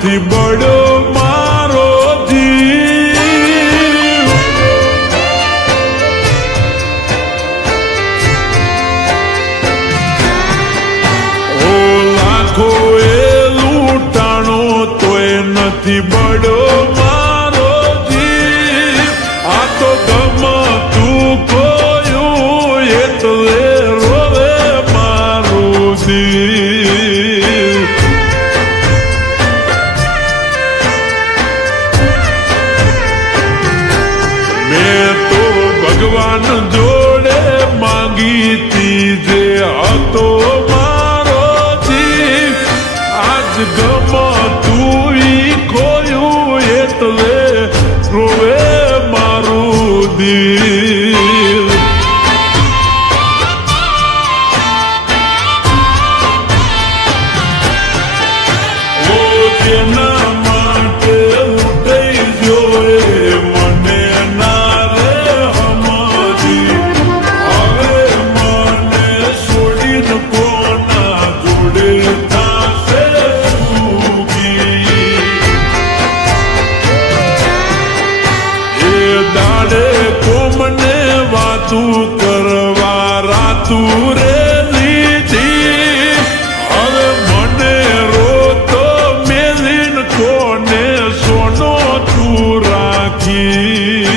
નથી બળ્યો મારો જીવ ઓ લાખો એ લૂંટાણો તોય નથી બળ્યો મારો જીવ આ તો ગમતું કોયું એટલે રોવે મારું દિલ મેં તો ભગવાન જોડે માંગી તી જે હતો મારો જીવ આજ ગમતું ઈ ખોયું એટલે રોવે મારું દિલ ઓ જેના માટે ઉઠઈ જોયે મને ના રે હમારી હવે મને છોડીને કોના જોડે થાશે સુખી એ દાડે કોમને વાતું કરવા રાતું રે લીધી હવે મને રોતો મેલીન કોને સોનો તું રાખી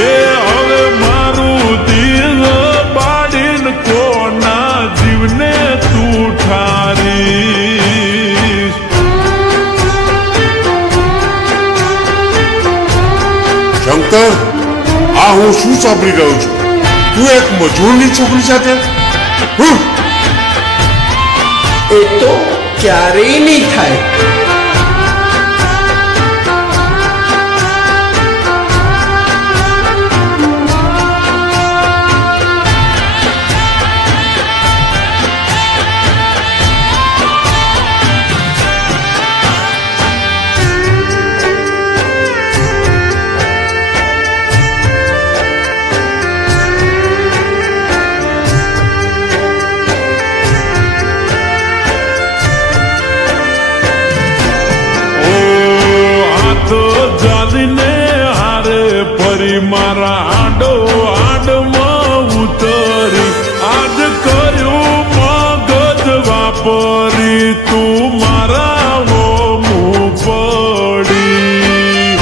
એ હવે મારું દિલ બાળીન કોના જીવને તું ઠારી શંકર આ હું શું સાંભળી રહ્યો છું તું એક મજૂરની છોકરી સાથે એ તો ક્યારેય નહીં થાય જાલીને હારે ફરી મારા આડો આડમાં ઉતરી આજ કર્યું મગજ વાપરી તું મારા હોમું પડી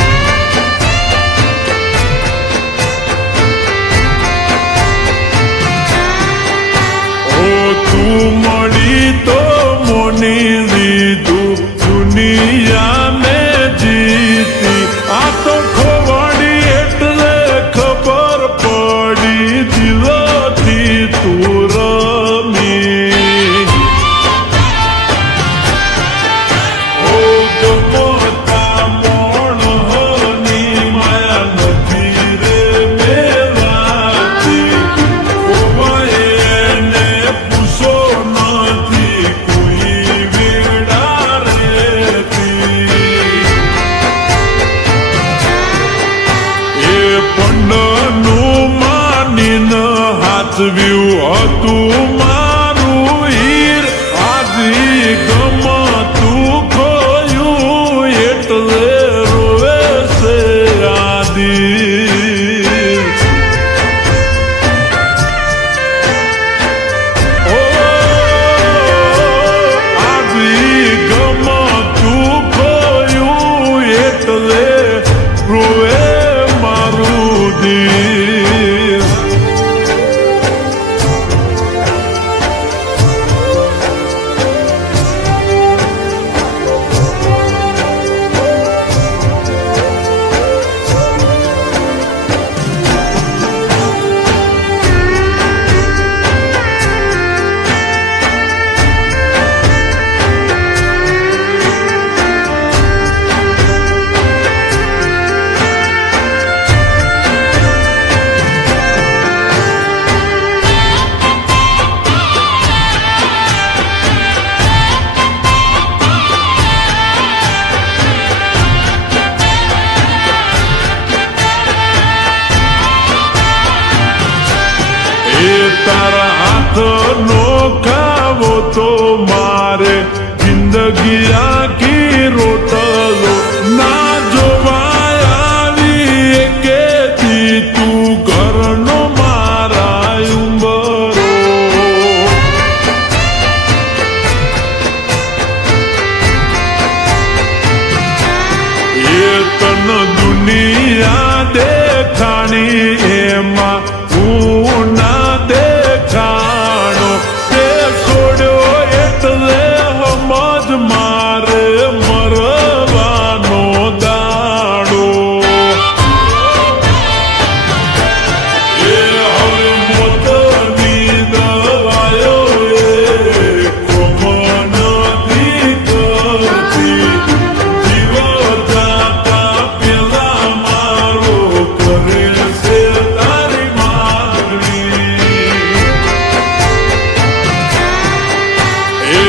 ઓ તું મળી તો મોની લીધું દુનિયાને જીતી આ તો ખોવાડી એટલે ખબર પડી દિલથી તું રમી એ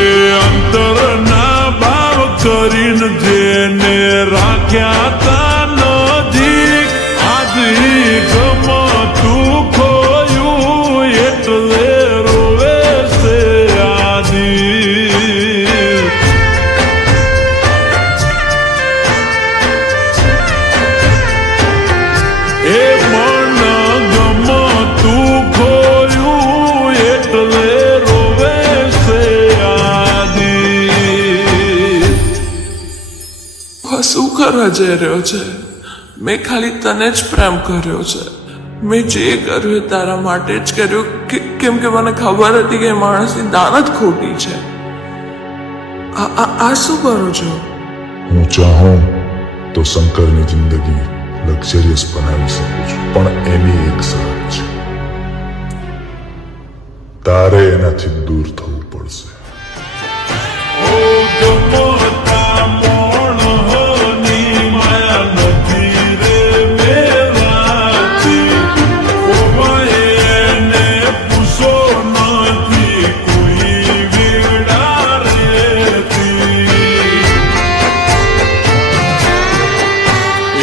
અંતરના ભાવ કરીને જેને રાખ્યા તા નજીક આજી ગમતું ખોયું એટલે રોવે છે આજી એ મન ગમતું ખોયું એટલે રોવે છે આદી શું કરવા જઈ રહ્યો છે? મેં ખાલી તને જ પ્રેમ કર્યો છે. મેં જે કર્યું એ તારા માટે જ કર્યું કેમ કે મને ખબર હતી કે એ માણસની દાનત ખોટી છે. આ શું કરો છો? હું ચાહું તો શંકરની જિંદગી લક્ઝરિયસ બનાવી શકું છું, પણ એની એક શરત છે. તારે એનાથી દૂર થવું પડશે. ઓ ગમતા મોણની માયા નથી રે મેરાતી ઓ એને પૂછો નથી કોઈ વેડા રેતી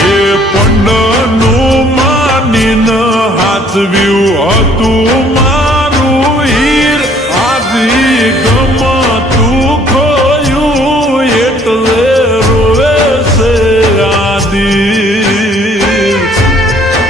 એ પંડનું માનીને હાથ વ્યુ